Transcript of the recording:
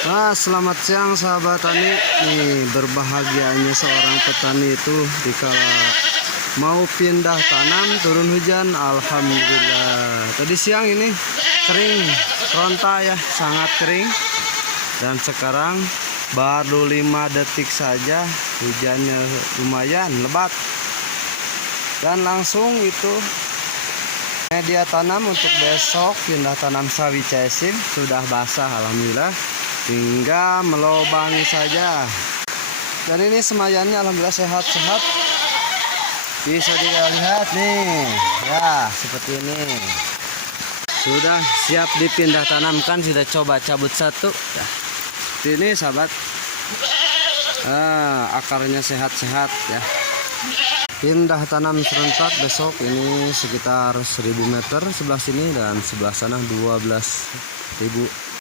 Selamat siang sahabat tani. Nih berbahagianya seorang petani itu dikala mau pindah tanam turun hujan. Alhamdulillah. Tadi siang ini kering, ronta ya, sangat kering. Dan sekarang baru 5 detik saja hujannya lumayan lebat. Dan langsung itu media tanam untuk besok pindah tanam sawi caisim sudah basah, alhamdulillah. Tinggal melobangi saja. Dan ini semayannya alhamdulillah sehat-sehat. Bisa dilihat nih. Ya, seperti ini. Sudah siap dipindah tanamkan, sudah coba cabut satu. Ya. Ini sahabat. Akarnya sehat-sehat ya. Pindah tanam serentak besok ini sekitar 1000 meter sebelah sini dan sebelah sana 12.000.